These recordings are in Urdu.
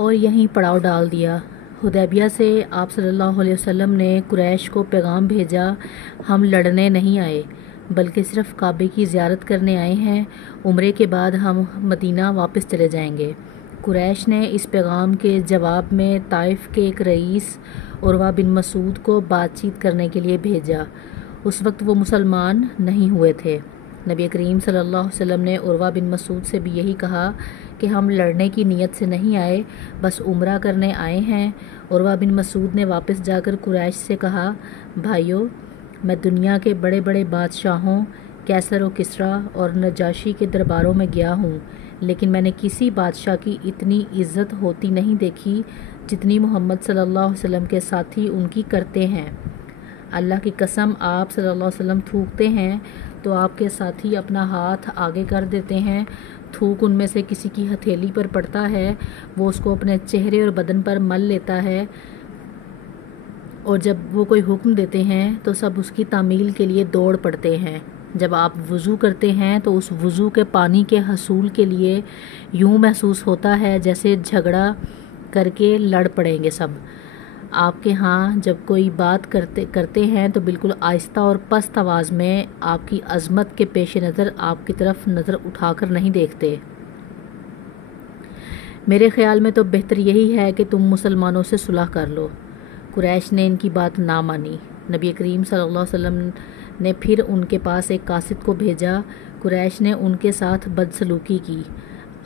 اور یہیں پڑاؤ ڈال دیا۔ حدیبیہ سے آپ صلی اللہ علیہ وسلم نے قریش کو پیغام بھیجا، ہم لڑنے نہیں آئے بلکہ صرف کعبے کی زیارت کرنے آئے ہیں، عمرے کے بعد ہم مدینہ واپس چلے جائیں گے۔ قریش نے اس پیغام کے جواب میں طائف کے ایک رئیس عروہ بن مسعود کو بات چیت کرنے کے لیے بھیجا۔ اس وقت وہ مسلمان نہیں ہوئے تھے۔ نبی کریم صلی اللہ علیہ وسلم نے عروہ بن مسعود سے بھی یہی کہا کہ ہم لڑنے کی نیت سے نہیں آئے، بس عمرہ کرنے آئے ہیں۔ عروہ بن مسعود نے واپس جا کر قریش سے کہا، بھائیو، میں دنیا کے بڑے بڑے بادشاہوں کیسر و کسریٰ اور نجاشی کے درباروں میں گیا ہوں، لیکن میں نے کسی بادشاہ کی اتنی عزت ہوتی نہیں دیکھی جتنی محمد صلی اللہ علیہ وسلم کے ساتھی ان کی کرتے ہیں۔ اللہ کی قسم، آپ صلی اللہ علیہ وسلم تھوکتے ہیں تو آپ کے ساتھی اپنا ہاتھ آگے کر دیتے ہیں، تھوک ان میں سے کسی کی ہتھیلی پر پڑتا ہے، وہ اس کو اپنے چہرے اور بدن پر مل لیتا ہے، اور جب وہ کوئی حکم دیتے ہیں تو سب اس کی تعمیل کے لیے دوڑ پڑتے ہیں۔ جب آپ وضو کرتے ہیں تو اس وضو کے پانی کے حصول کے لیے یوں محسوس ہوتا ہے جیسے جھگڑا کر کے لڑ پڑیں گے سب۔ آپ کے ہاں جب کوئی بات کرتے ہیں تو بالکل آہستہ اور پست آواز میں آپ کی عظمت کے پیش نظر آپ کی طرف نظر اٹھا کر نہیں دیکھتے۔ میرے خیال میں تو بہتر یہی ہے کہ تم مسلمانوں سے صلح کر لو۔ قریش نے ان کی بات نہ مانی۔ نبی کریم صلی اللہ علیہ وسلم نے پھر ان کے پاس ایک قاصد کو بھیجا۔ قریش نے ان کے ساتھ بدسلوکی کی۔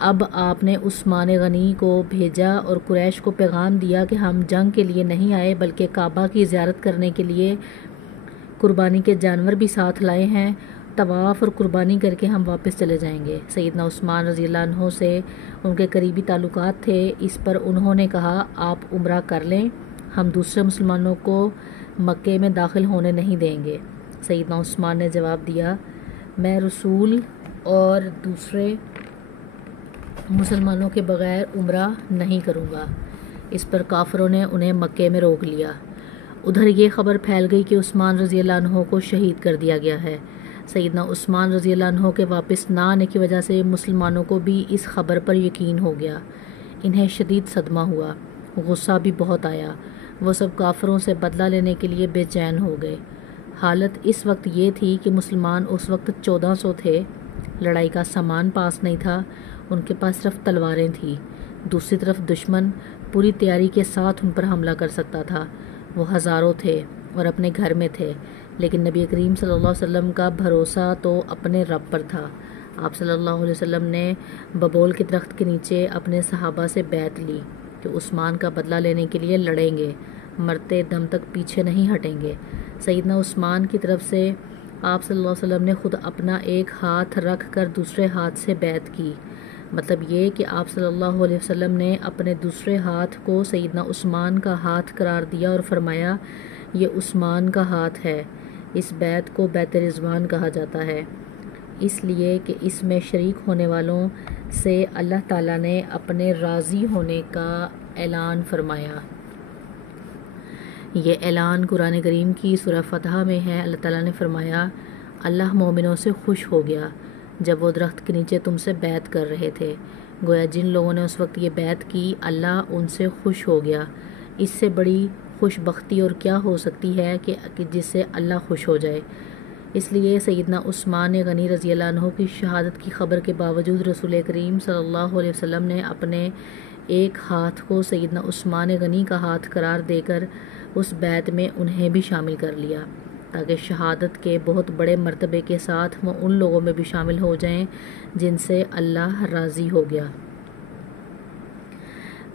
اب آپ نے عثمان غنی کو بھیجا اور قریش کو پیغام دیا کہ ہم جنگ کے لیے نہیں آئے بلکہ کعبہ کی زیارت کرنے کے لیے قربانی کے جانور بھی ساتھ لائے ہیں، طواف اور قربانی کر کے ہم واپس چلے جائیں گے۔ سیدنا عثمان رضی اللہ عنہ سے ان کے قریبی تعلقات تھے، اس پر انہوں نے کہا، آپ عمرہ کر لیں، ہم دوسرے مسلمانوں کو مکے میں داخل ہونے نہیں دیں گے۔ سیدنا عثمان نے جواب دیا، میں رسول اور دوسرے مسلمانوں کے بغیر عمرہ نہیں کروں گا۔ اس پر کافروں نے انہیں مکے میں روک لیا۔ ادھر یہ خبر پھیل گئی کہ عثمان رضی اللہ عنہ کو شہید کر دیا گیا ہے۔ سیدنا عثمان رضی اللہ عنہ کے واپس نہ آنے کی وجہ سے مسلمانوں کو بھی اس خبر پر یقین ہو گیا۔ انہیں شدید صدمہ ہوا، غصہ بھی بہت آیا، وہ سب کافروں سے بدلہ لینے کے لیے بے چین ہو گئے۔ حالت اس وقت یہ تھی کہ مسلمان اس وقت 1400 تھے، لڑائی کا سامان پاس نہیں تھا، ان کے پاس صرف تلواریں تھیں۔ دوسری طرف دشمن پوری تیاری کے ساتھ ان پر حملہ کر سکتا تھا، وہ ہزاروں تھے اور اپنے گھر میں تھے، لیکن نبی کریم صلی اللہ علیہ وسلم کا بھروسہ تو اپنے رب پر تھا۔ آپ صلی اللہ علیہ وسلم نے ببول کے درخت کے نیچے اپنے صحابہ سے بیعت لی کہ عثمان کا بدلہ لینے کے لیے لڑیں گے، مرتے دم تک پیچھے نہیں ہٹیں گے۔ سیدنا عثمان کی طرف سے آپ صلی اللہ علیہ وسلم نے خود اپنا ایک ہاتھ رکھ کر دوسرے ہاتھ سے بیعت کی، مطلب یہ کہ آپ صلی اللہ علیہ وسلم نے اپنے دوسرے ہاتھ کو سیدنا عثمان کا ہاتھ قرار دیا اور فرمایا، یہ عثمان کا ہاتھ ہے۔ اس بیعت کو بیعت رضوان کہا جاتا ہے، اس لیے کہ اس میں شریک ہونے والوں سے اللہ تعالیٰ نے اپنے راضی ہونے کا اعلان فرمایا۔ یہ اعلان قرآن کریم کی سورہ فتح میں ہے۔ اللہ تعالیٰ نے فرمایا، اللہ مومنوں سے خوش ہو گیا جب وہ درخت کے نیچے تم سے بیعت کر رہے تھے۔ گویا جن لوگوں نے اس وقت یہ بیعت کی، اللہ ان سے خوش ہو گیا۔ اس سے بڑی خوش بختی اور کیا ہو سکتی ہے کہ جس سے اللہ خوش ہو جائے۔ اس لیے سیدنا عثمان غنی رضی اللہ عنہ کی شہادت کی خبر کے باوجود رسول کریم صلی اللہ علیہ وسلم نے اپنے ایک ہاتھ کو سیدنا عثمان غنی کا ہاتھ قرار دے کر اس بیعت میں انہیں بھی شامل کر لیا، تاکہ شہادت کے بہت بڑے مرتبے کے ساتھ وہ ان لوگوں میں بھی شامل ہو جائیں جن سے اللہ راضی ہو گیا۔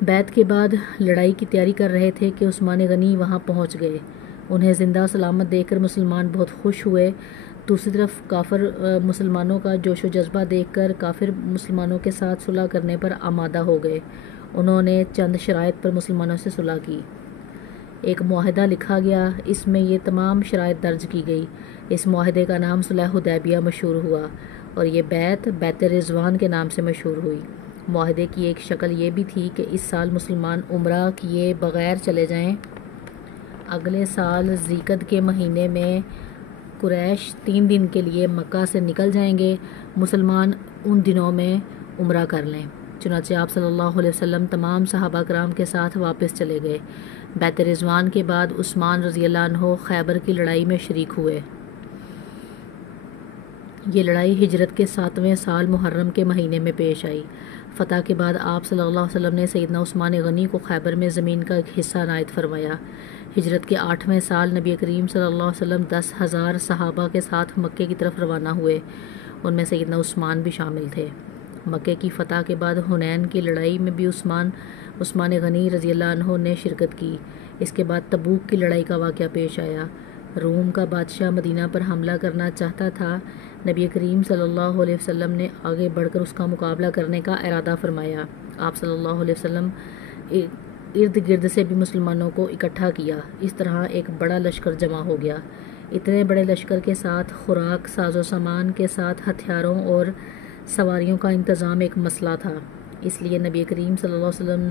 بیعت کے بعد لڑائی کی تیاری کر رہے تھے کہ عثمان غنی وہاں پہنچ گئے۔ انہیں زندہ سلامت دیکھ کر مسلمان بہت خوش ہوئے۔ دوسری طرف کافر مسلمانوں کا جوش و جذبہ دیکھ کر کافر مسلمانوں کے ساتھ صلح کرنے پر آمادہ ہو گئے۔ انہوں نے چند شرائط پر مسلمانوں سے صلح کی۔ ایک معاہدہ لکھا گیا، اس میں یہ تمام شرائط درج کی گئی۔ اس معاہدے کا نام صلح حدیبیہ مشہور ہوا اور یہ بیعت رضوان کے نام سے مشہور ہوئی۔ معاہدے کی ایک شکل یہ بھی تھی کہ اس سال مسلمان عمرہ کیے بغیر چلے جائیں، اگلے سال ذی-القعدہ کے مہینے میں قریش 3 دن کے لیے مکہ سے نکل جائیں گے، مسلمان ان دنوں میں عمرہ کر لیں۔ چنانچہ آپ صلی اللہ علیہ وسلم تمام صحابہ کرام کے ساتھ واپس چلے گئے۔ بیعت رضوان کے بعد عثمان رضی اللہ عنہ خیبر کی لڑائی میں شریک ہوئے۔ یہ لڑائی ہجرت کے 7ویں سال محرم کے مہینے میں پیش آئی۔ فتح کے بعد آپ صلی اللہ علیہ وسلم نے سیدنا عثمان غنی کو خیبر میں زمین کا ایک حصہ عنایت فرمایا۔ ہجرت کے 8ویں سال نبی کریم صلی اللہ علیہ وسلم 10,000 صحابہ کے ساتھ مکے کی طرف روانہ ہوئے۔ ان میں سیدنا عثمان بھی شامل تھے۔ مکے کی فتح کے بعد حنین کی لڑائی میں بھی عثمان غنی رضی اللہ عنہ نے شرکت کی۔ اس کے بعد تبوک کی لڑائی کا واقعہ پیش آیا۔ روم کا بادشاہ مدینہ پر حملہ کرنا چاہتا تھا۔ نبی کریم صلی اللہ علیہ وسلم نے آگے بڑھ کر اس کا مقابلہ کرنے کا ارادہ فرمایا۔ آپ صلی اللہ علیہ وسلم ارد گرد سے بھی مسلمانوں کو اکٹھا کیا۔ اس طرح ایک بڑا لشکر جمع ہو گیا۔ اتنے بڑے لشکر کے ساتھ خوراک، ساز و سامان کے ساتھ ہتھیاروں اور سواریوں کا انتظام ایک مسئلہ تھا۔ اس لیے نبی کریم صلی اللہ علیہ وسلم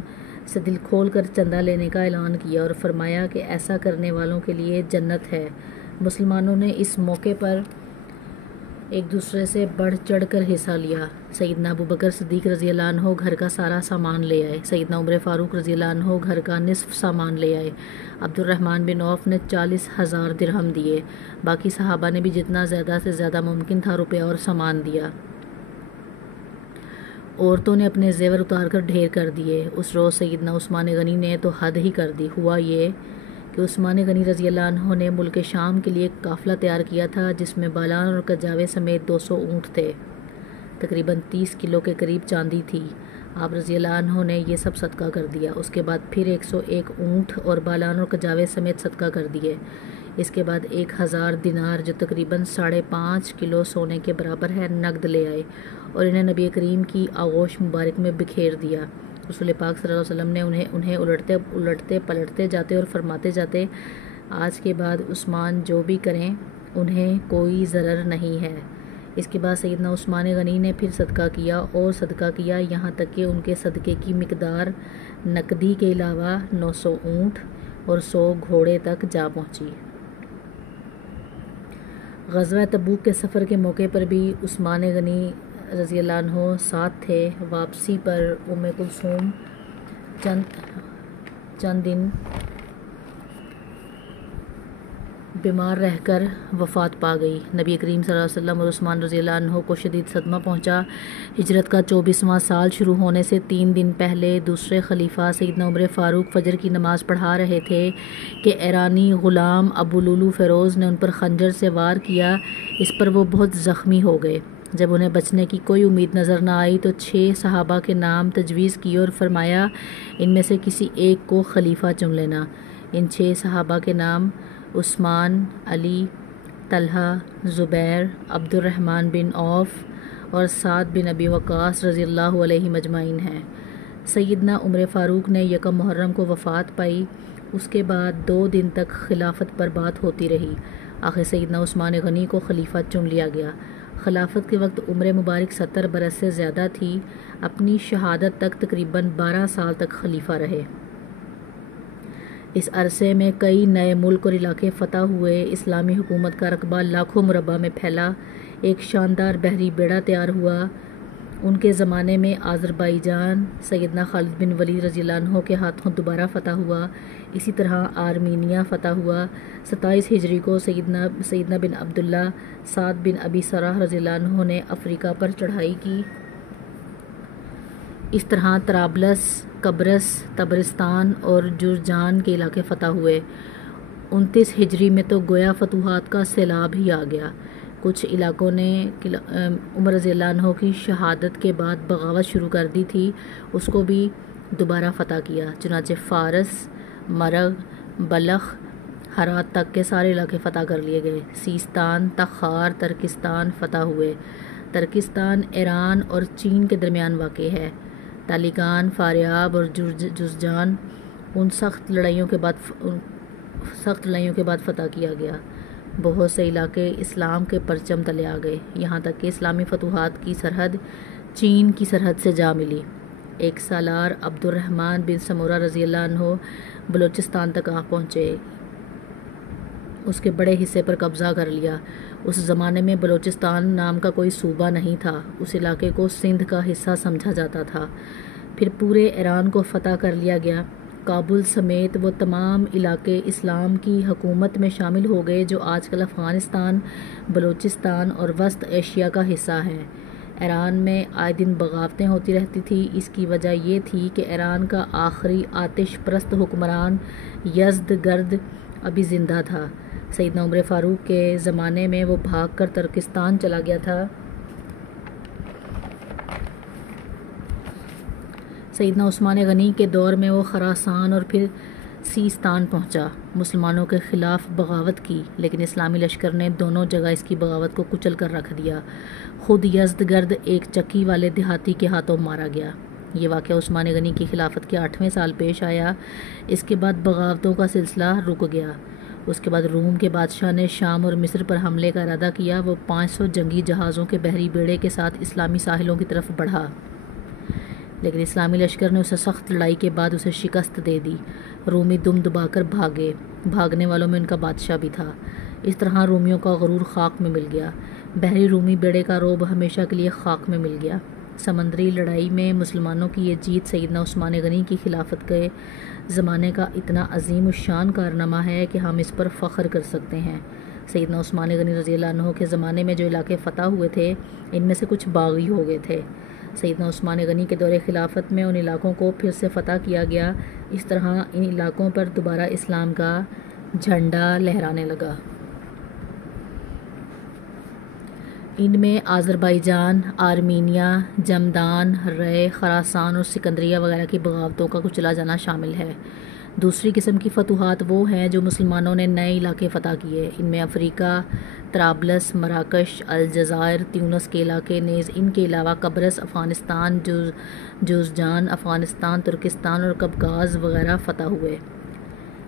سے دل کھول کر چندہ لینے کا اعلان کیا اور فرمایا کہ ایسا کرنے والوں کے لیے جنت ہے۔ مسلمانوں نے اس موقع پر ایک دوسرے سے بڑھ چڑھ کر حصہ لیا۔ سیدنا ابوبکر صدیق رضی اللہ عنہ گھر کا سارا سامان لے آئے۔ سیدنا عمر فاروق رضی اللہ عنہ گھر کا نصف سامان لے آئے۔ عبد الرحمن بن عوف نے 40,000 درہم دیے۔ باقی صحابہ نے بھی جتنا زیادہ سے زیادہ ممکن تھا روپیہ اور سامان دیا۔ عورتوں نے اپنے زیور اتار کر ڈھیر کر دیے۔ اس روز سیدنا عثمان غنی نے تو حد ہی کر دی۔ ہوا یہ کہ عثمان غنی رضی اللہ عنہ نے ملک شام کے لیے ایک قافلہ تیار کیا تھا جس میں بالان اور کجاوے سمیت 200 اونٹ تھے۔ تقریباً 30 کلو کے قریب چاندی تھی۔ آپ رضی اللہ عنہ نے یہ سب صدقہ کر دیا۔ اس کے بعد پھر 101 اونٹ اور بالان اور کجاوے سمیت صدقہ کر دیے۔ اس کے بعد 1000 دینار جو تقریباً 5.5 کلو سونے کے برابر ہے نقد لے آئے اور انہیں نبی کریم کی آغوش مبارک میں بکھیر دیا۔ رسول پاک صلی اللہ علیہ وسلم نے انہیں الٹتے پلٹتے جاتے اور فرماتے جاتے، آج کے بعد عثمان جو بھی کریں انہیں کوئی ضرر نہیں ہے۔ اس کے بعد سیدنا عثمان غنی نے پھر صدقہ کیا اور صدقہ کیا یہاں تک کہ ان کے صدقے کی مقدار نقدی کے علاوہ 900 اونٹ اور 100 گھوڑے تک جا پہنچی۔ غزوہ تبوک کے سفر کے موقع پر بھی عثمان غنی رضی اللہ عنہ ساتھ تھے۔ واپسی پر ام کلثوم چند دن بیمار رہ کر وفات پا گئی۔ نبی کریم صلی اللہ علیہ وسلم اور عثمان رضی اللہ عنہ کو شدید صدمہ پہنچا۔ ہجرت کا 24واں سال شروع ہونے سے 3 دن پہلے دوسرے خلیفہ سیدنا عمر فاروق فجر کی نماز پڑھا رہے تھے کہ ایرانی غلام ابو لولو فیروز نے ان پر خنجر سے وار کیا۔ اس پر وہ بہت زخمی ہو گئے۔ جب انہیں بچنے کی کوئی امید نظر نہ آئی تو 6 صحابہ کے نام تجویز کیے اور فرمایا ان میں سے کسی ایک کو خلیفہ چن لینا۔ ان 6 صحابہ کے نام عثمان، علی، طلحہ، زبیر، عبد الرحمن بن عوف اور سعد بن ابی وقاص رضی اللہ علیہ مجمعین ہیں۔ سیدنا عمر فاروق نے 1 محرم کو وفات پائی۔ اس کے بعد 2 دن تک خلافت پر بات ہوتی رہی۔ آخر سیدنا عثمان غنی کو خلیفہ چن لیا گیا۔ خلافت کے وقت عمر مبارک 70 برس سے زیادہ تھی۔ اپنی شہادت تک تقریباً 12 سال تک خلیفہ رہے۔ اس عرصے میں کئی نئے ملک اور علاقے فتح ہوئے۔ اسلامی حکومت کا رقبہ لاکھوں مربع میں پھیلا۔ ایک شاندار بحری بیڑا تیار ہوا۔ ان کے زمانے میں آذربائیجان سیدنا خالد بن ولید رضی اللہ عنہ کے ہاتھوں دوبارہ فتح ہوا۔ اسی طرح آرمینیا فتح ہوا۔ 27 ہجری کو سیدنا بن عبداللہ سعد بن ابی سرح رضی اللہ عنہ نے افریقہ پر چڑھائی کی۔ اس طرح طرابلس، قبرص، تبرستان اور جرجان کے علاقے فتح ہوئے۔ 29 ہجری میں تو گویا فتوحات کا سیلاب ہی آ گیا۔ کچھ علاقوں نے عمر رضی اللہ عنہ کی شہادت کے بعد بغاوت شروع کر دی تھی، اس کو بھی دوبارہ فتح کیا۔ چنانچہ فارس، مرغ، بلخ، ہرات تک کے سارے علاقے فتح کر لیے گئے۔ سیستان، تخار، ترکستان فتح ہوئے۔ ترکستان ایران اور چین کے درمیان واقع ہے۔ تالیکان، فاریاب اور جرجان ان سخت لڑائیوں کے بعد فتح کیا گیا۔ بہت سے علاقے اسلام کے پرچم تلے آ گئے، یہاں تک کہ اسلامی فتوحات کی سرحد چین کی سرحد سے جا ملی۔ ایک سالار عبد الرحمن بن سمورہ رضی اللہ عنہ بلوچستان تک آ پہنچے، اس کے بڑے حصے پر قبضہ کر لیا۔ اس زمانے میں بلوچستان نام کا کوئی صوبہ نہیں تھا، اس علاقے کو سندھ کا حصہ سمجھا جاتا تھا۔ پھر پورے ایران کو فتح کر لیا گیا۔ کابل سمیت وہ تمام علاقے اسلام کی حکومت میں شامل ہو گئے جو آج کل افغانستان، بلوچستان اور وسط ایشیا کا حصہ ہیں۔ ایران میں آئے دن بغاوتیں ہوتی رہتی تھیں۔ اس کی وجہ یہ تھی کہ ایران کا آخری آتش پرست حکمران یزدگرد ابھی زندہ تھا۔ سیدنا عمر فاروق کے زمانے میں وہ بھاگ کر ترکستان چلا گیا تھا۔ سیدنا عثمان غنی کے دور میں وہ خراسان اور پھر سیستان پہنچا، مسلمانوں کے خلاف بغاوت کی، لیکن اسلامی لشکر نے دونوں جگہ اس کی بغاوت کو کچل کر رکھ دیا۔ خود یزدگرد ایک چکی والے دیہاتی کے ہاتھوں مارا گیا۔ یہ واقعہ عثمان غنی کی خلافت کے 8ویں سال پیش آیا۔ اس کے بعد بغاوتوں کا سلسلہ رک گیا۔ اس کے بعد روم کے بادشاہ نے شام اور مصر پر حملے کا ارادہ کیا۔ وہ 500 جنگی جہازوں کے بحری بیڑے کے ساتھ اسلامی ساحلوں کی طرف بڑھا، لیکن اسلامی لشکر نے اسے سخت لڑائی کے بعد اسے شکست دے دی۔ رومی دم دبا کر بھاگے، بھاگنے والوں میں ان کا بادشاہ بھی تھا۔ اس طرح رومیوں کا غرور خاک میں مل گیا۔ بحری رومی بیڑے کا رعب ہمیشہ کے لیے خاک میں مل گیا۔ سمندری لڑائی میں مسلمانوں کی یہ جیت سیدنا عثمان غنی کی خلافت کے زمانے کا اتنا عظیم الشان کارنامہ ہے کہ ہم اس پر فخر کر سکتے ہیں۔ سیدنا عثمان غنی رضی اللہ عنہ کے زمانے میں جو علاقے فتح ہوئے تھے، ان میں سے کچھ باغی ہو گئے تھے۔ سیدنا عثمان غنی کے دور خلافت میں ان علاقوں کو پھر سے فتح کیا گیا۔ اس طرح ان علاقوں پر دوبارہ اسلام کا جھنڈا لہرانے لگا۔ ان میں آذربائیجان، آرمینیا، جمدان، رے، خراسان اور سکندریہ وغیرہ کی بغاوتوں کا کچلا جانا شامل ہے۔ دوسری قسم کی فتوحات وہ ہیں جو مسلمانوں نے نئے علاقے فتح کیے۔ ان میں افریقہ، طرابلس، مراکش، الجزائر، تیونس کے علاقے نیز ان کے علاوہ قبرص، افغانستان، جوزجان، افغانستان، ترکستان اور قفقاز وغیرہ فتح ہوئے۔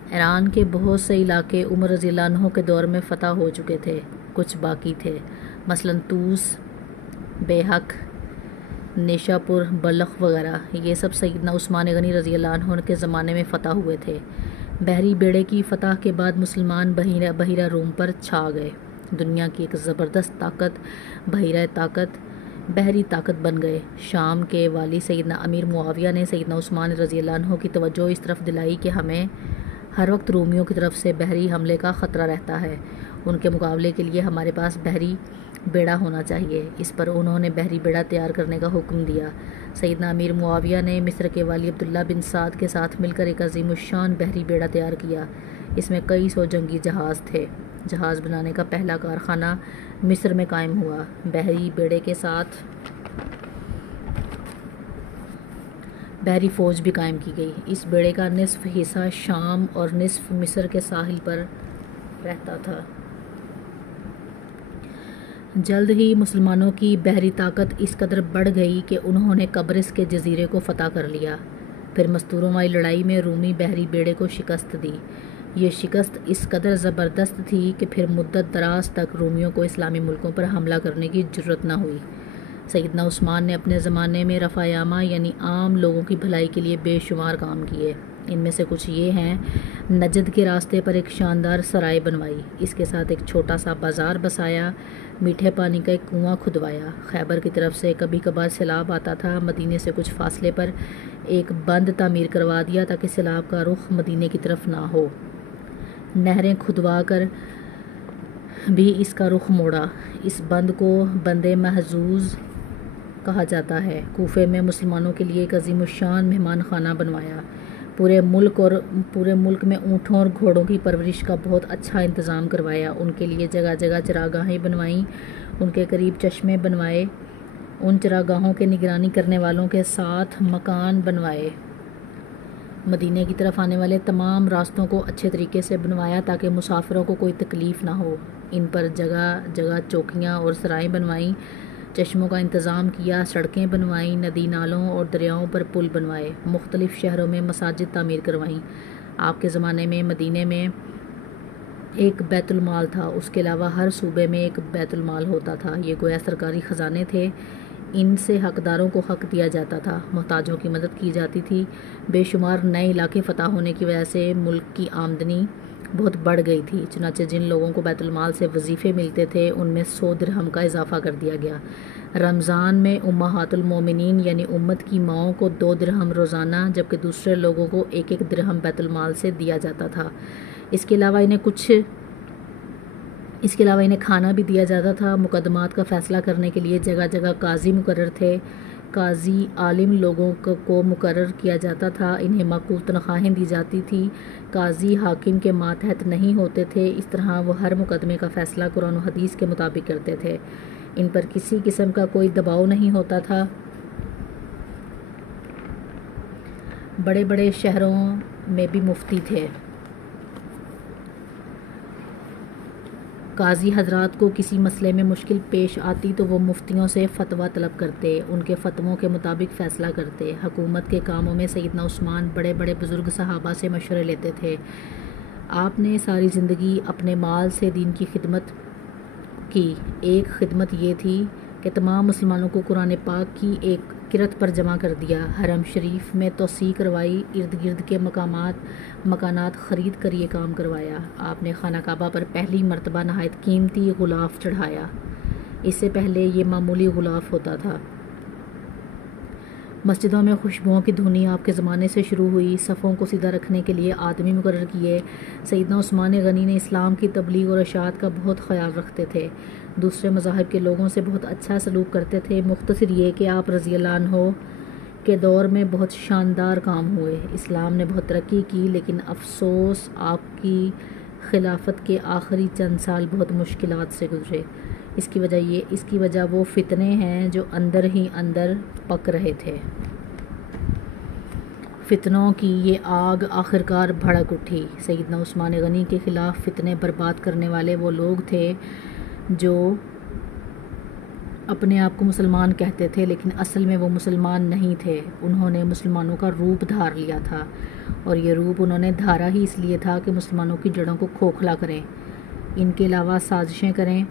ایران کے بہت سے علاقے عمر رضی اللہ عنہ کے دور میں فتح ہو چکے تھے، کچھ باقی تھے، مثلاً طوس، بیحق، نیشاپور، بلخ وغیرہ۔ یہ سب سیدنا عثمان غنی رضی اللہ عنہ کے زمانے میں فتح ہوئے تھے۔ بحری بیڑے کی فتح کے بعد مسلمان بحیرہ روم پر چھا گئے۔ دنیا کی ایک زبردست طاقت، بحری طاقت بن گئے۔ شام کے والی سیدنا امیر معاویہ نے سیدنا عثمان رضی اللہ عنہ کی توجہ اس طرف دلائی کہ ہمیں ہر وقت رومیوں کی طرف سے بحری حملے کا خطرہ رہتا ہے، ان کے مقابلے کے لیے ہمارے پاس بحری بیڑا ہونا چاہیے۔ اس پر انہوں نے بحری بیڑا تیار کرنے کا حکم دیا۔ سیدنا امیر معاویہ نے مصر کے والی عبداللہ بن سعد کے ساتھ مل کر ایک عظیم الشان بحری بیڑا تیار کیا۔ اس میں کئی سو جنگی جہاز تھے۔ جہاز بنانے کا پہلا کارخانہ مصر میں قائم ہوا۔ بحری بیڑے کے ساتھ بحری فوج بھی قائم کی گئی۔ اس بیڑے کا نصف حصہ شام اور نصف مصر کے ساحل پر رہتا تھا۔ جلد ہی مسلمانوں کی بحری طاقت اس قدر بڑھ گئی کہ انہوں نے قبرص کے جزیرے کو فتح کر لیا۔ پھر مستوروں والی لڑائی میں رومی بحری بیڑے کو شکست دی۔ یہ شکست اس قدر زبردست تھی کہ پھر مدت دراز تک رومیوں کو اسلامی ملکوں پر حملہ کرنے کی جرأت نہ ہوئی۔ سیدنا عثمان نے اپنے زمانے میں رفع یامہ یعنی عام لوگوں کی بھلائی کے لیے بے شمار کام کیے۔ ان میں سے کچھ یہ ہیں: نجد کے راستے پر ایک شاندار سرائے بنوائی، اس کے ساتھ ایک چھوٹا سا بازار بسایا، میٹھے پانی کا ایک کنواں کھدوایا۔ خیبر کی طرف سے کبھی کبھار سیلاب آتا تھا، مدینے سے کچھ فاصلے پر ایک بند تعمیر کروا دیا تاکہ سیلاب کا رخ مدینے کی طرف نہ ہو۔ نہریں کھدوا کر بھی اس کا رخ موڑا۔ اس بند کو بند محظوظ کہا جاتا ہے۔ کوفے میں مسلمانوں کے لیے ایک عظیم الشان مہمان خانہ بنوایا۔ پورے ملک میں اونٹوں اور گھوڑوں کی پرورش کا بہت اچھا انتظام کروایا۔ ان کے لیے جگہ جگہ چراگاہیں بنوائیں، ان کے قریب چشمے بنوائے، ان چراگاہوں کے نگرانی کرنے والوں کے ساتھ مکان بنوائے۔ مدینے کی طرف آنے والے تمام راستوں کو اچھے طریقے سے بنوایا تاکہ مسافروں کو کوئی تکلیف نہ ہو۔ ان پر جگہ جگہ چوکیاں اور سرائیں بنوائیں، چشموں کا انتظام کیا، سڑکیں بنوائیں، ندی نالوں اور دریاؤں پر پل بنوائے، مختلف شہروں میں مساجد تعمیر کروائیں۔ آپ کے زمانے میں مدینے میں ایک بیت المال تھا، اس کے علاوہ ہر صوبے میں ایک بیت المال ہوتا تھا۔ یہ گویا سرکاری خزانے تھے، ان سے حقداروں کو حق دیا جاتا تھا، محتاجوں کی مدد کی جاتی تھی۔ بے شمار نئے علاقے فتح ہونے کی وجہ سے ملک کی آمدنی بہت بڑھ گئی تھی، چنانچہ جن لوگوں کو بیت المال سے وظیفے ملتے تھے ان میں 100 درہم کا اضافہ کر دیا گیا۔ رمضان میں امہات المومنین یعنی امت کی ماؤں کو 2 درہم روزانہ جبکہ دوسرے لوگوں کو 1 درہم بیت المال سے دیا جاتا تھا۔ اس کے علاوہ انہیں کھانا بھی دیا جاتا تھا۔ مقدمات کا فیصلہ کرنے کے لیے جگہ جگہ قاضی مقرر تھے۔ قاضی عالم لوگوں کو مقرر کیا جاتا تھا، انہیں معقول تنخواہیں دی جاتی تھی۔ قاضی حاکم کے ماتحت نہیں ہوتے تھے، اس طرح وہ ہر مقدمے کا فیصلہ قرآن و حدیث کے مطابق کرتے تھے۔ ان پر کسی قسم کا کوئی دباؤ نہیں ہوتا تھا۔ بڑے بڑے شہروں میں بھی مفتی تھے۔ قاضی حضرات کو کسی مسئلے میں مشکل پیش آتی تو وہ مفتیوں سے فتویٰ طلب کرتے، ان کے فتووں کے مطابق فیصلہ کرتے۔ حکومت کے کاموں میں سیدنا عثمان بڑے بڑے بزرگ صحابہ سے مشورے لیتے تھے۔ آپ نے ساری زندگی اپنے مال سے دین کی خدمت کی۔ ایک خدمت یہ تھی کہ تمام مسلمانوں کو قرآن پاک کی ایک کرت پر جمع کر دیا، حرم شریف میں توسیع کروائی، ارد گرد کے مکانات خرید کر یہ کام کروایا۔ آپ نے خانہ کعبہ پر پہلی مرتبہ نہایت قیمتی غلاف چڑھایا، اس سے پہلے یہ معمولی غلاف ہوتا تھا۔ مسجدوں میں خوشبوؤں کی دھنی آپ کے زمانے سے شروع ہوئی، صفوں کو سیدھا رکھنے کے لیے آدمی مقرر کیے۔ سیدنا عثمان غنی نے اسلام کی تبلیغ اور اشاعت کا بہت خیال رکھتے تھے، دوسرے مذاہب کے لوگوں سے بہت اچھا سلوک کرتے تھے۔ مختصر یہ کہ آپ رضی اللہ عنہ کے دور میں بہت شاندار کام ہوئے، اسلام نے بہت ترقی کی، لیکن افسوس آپ کی خلافت کے آخری چند سال بہت مشکلات سے گزرے۔ اس کی وجہ وہ فتنے ہیں جو اندر ہی اندر پک رہے تھے۔ فتنوں کی یہ آگ آخرکار بھڑک اٹھی۔ سیدنا عثمان غنی کے خلاف فتنے برپا کرنے والے وہ لوگ تھے جو اپنے آپ کو مسلمان کہتے تھے لیکن اصل میں وہ مسلمان نہیں تھے۔ انہوں نے مسلمانوں کا روپ دھار لیا تھا، اور یہ روپ انہوں نے دھارا ہی اس لیے تھا کہ مسلمانوں کی جڑوں کو کھوکھلا کریں، ان کے علاوہ سازشیں کریں،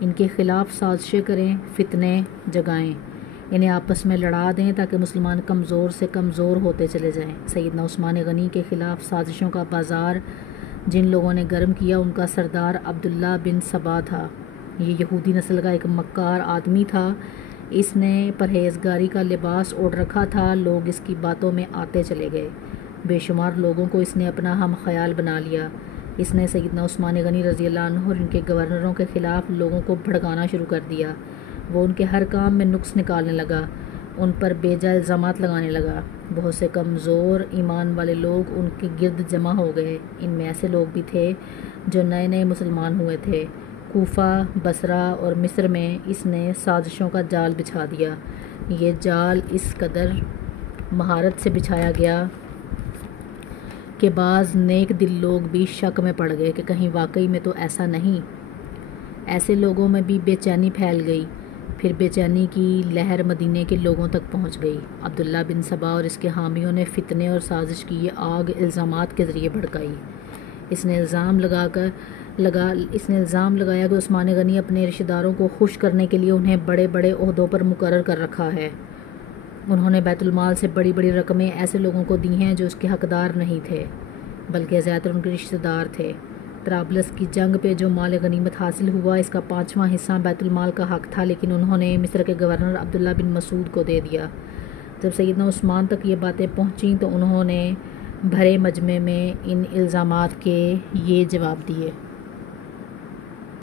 ان کے خلاف سازشیں کریں، فتنے جگائیں، انہیں آپس میں لڑا دیں تاکہ مسلمان کمزور سے کمزور ہوتے چلے جائیں۔ سیدنا عثمان غنی کے خلاف سازشوں کا بازار جن لوگوں نے گرم کیا ان کا سردار عبداللہ بن سبا تھا۔ یہ یہودی نسل کا ایک مکار آدمی تھا، اس نے پرہیزگاری کا لباس اوڑھ رکھا تھا، لوگ اس کی باتوں میں آتے چلے گئے، بے شمار لوگوں کو اس نے اپنا ہم خیال بنا لیا۔ اس نے سیدنا عثمان غنی رضی اللہ عنہ اور ان کے گورنروں کے خلاف لوگوں کو بھڑکانا شروع کر دیا۔ وہ ان کے ہر کام میں نقص نکالنے لگا، ان پر بے جا الزامات لگانے لگا۔ بہت سے کمزور ایمان والے لوگ ان کے گرد جمع ہو گئے، ان میں ایسے لوگ بھی تھے جو نئے نئے مسلمان ہوئے تھے۔ کوفہ، بصرہ اور مصر میں اس نے سازشوں کا جال بچھا دیا۔ یہ جال اس قدر مہارت سے بچھایا گیا کہ بعض نیک دل لوگ بھی شک میں پڑ گئے کہ کہیں واقعی میں تو ایسا نہیں۔ ایسے لوگوں میں بھی بے چینی پھیل گئی۔ پھر بے چینی کی لہر مدینے کے لوگوں تک پہنچ گئی۔ عبداللہ بن سبا اور اس کے حامیوں نے فتنے اور سازش کی یہ آگ الزامات کے ذریعے بھڑکائی۔ اس نے الزام لگایا کہ عثمان غنی اپنے رشتہ داروں کو خوش کرنے کے لیے انہیں بڑے بڑے عہدوں پر مقرر کر رکھا ہے۔ انہوں نے بیت المال سے بڑی بڑی رقمیں ایسے لوگوں کو دی ہیں جو اس کے حقدار نہیں تھے بلکہ زیادہ تر ان کے رشتہ دار تھے۔ طرابلس کی جنگ پہ جو مال غنیمت حاصل ہوا اس کا 5واں حصہ بیت المال کا حق تھا، لیکن انہوں نے مصر کے گورنر عبداللہ بن مسعود کو دے دیا۔ جب سیدنا عثمان تک یہ باتیں پہنچیں تو انہوں نے بھرے مجمع میں ان الزامات کے یہ جواب دیے۔